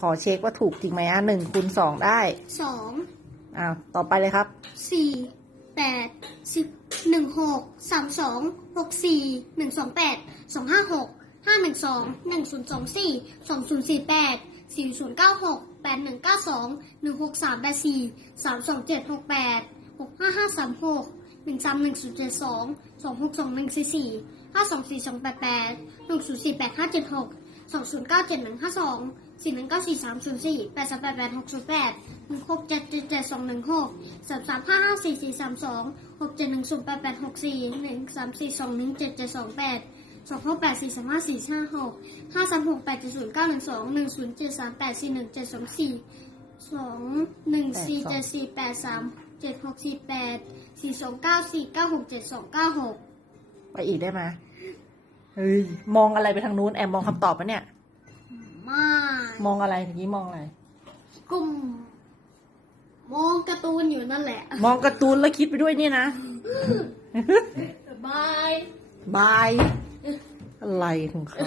ขอเช็คว่าถูกจริงไหมอะหนึ่งคูณสองได้สองอ้าวต่อไปเลยครับสี่แปดสิบหนึ่งหกสามสองหกสี่หนึ่งสองแปดสองห้าหกห้าหนึ่งสองหนึ่งศูนย์สองสี่สองศูนย์สี่แปดสี่ศูนย์เก้าหกแปดหนึ่งเก้าสองหนึ่งหกสามแปดสี่สามสองเจ็ดหกแปดหกห้าห้าสามหกหนึ่งสามหนึ่งศูนย์เจ็ดสองสองหกสองหนึ่งสี่สี่ห้าสองสี่สองแปดแปดหนึ่งศูนย์สี่แปดห้าเจ็ดหก สองศูนย์เก้าเจ็ดหนึ่งห้าสองสี่หนึ่งเก้าสี่สามศูนย์สี่แปดสามแปดแปดหกศูนย์แปดหนึ่งหกเจ็ดเจ็ดเจ็ดสองหนึ่งหกสามสามห้าห้าสี่สี่สามสองหกเจ็ดหนึ่งศูนย์แปดแปดหกสี่หนึ่งสามสี่สองหนึ่งเจ็ดเจ็ดสองแปดสองหกแปดสี่สามห้าสี่ห้าหกห้าสามหกแปดเจ็ดศูนย์เก้าหนึ่งสองหนึ่งศูนย์เจ็ดสามแปดสี่หนึ่งเจ็ดสองสี่สองหนึ่งสี่เจ็ดสี่แปดสามเจ็ดหกสี่แปดสี่สองเก้าสี่เก้าหกเจ็ดสองเก้าหกไปอีกได้ไหม เฮ้ยมองอะไรไปทางนู้นแอมมองคำตอบปะเนี่ยไม่มองอะไรทีนี้มองอะไร กลุ่มมองการ์ตูนอยู่นั่นแหละมองการ์ตูนแล้วคิดไปด้วยเนี่ยนะ บาย บาย อะไรของเขา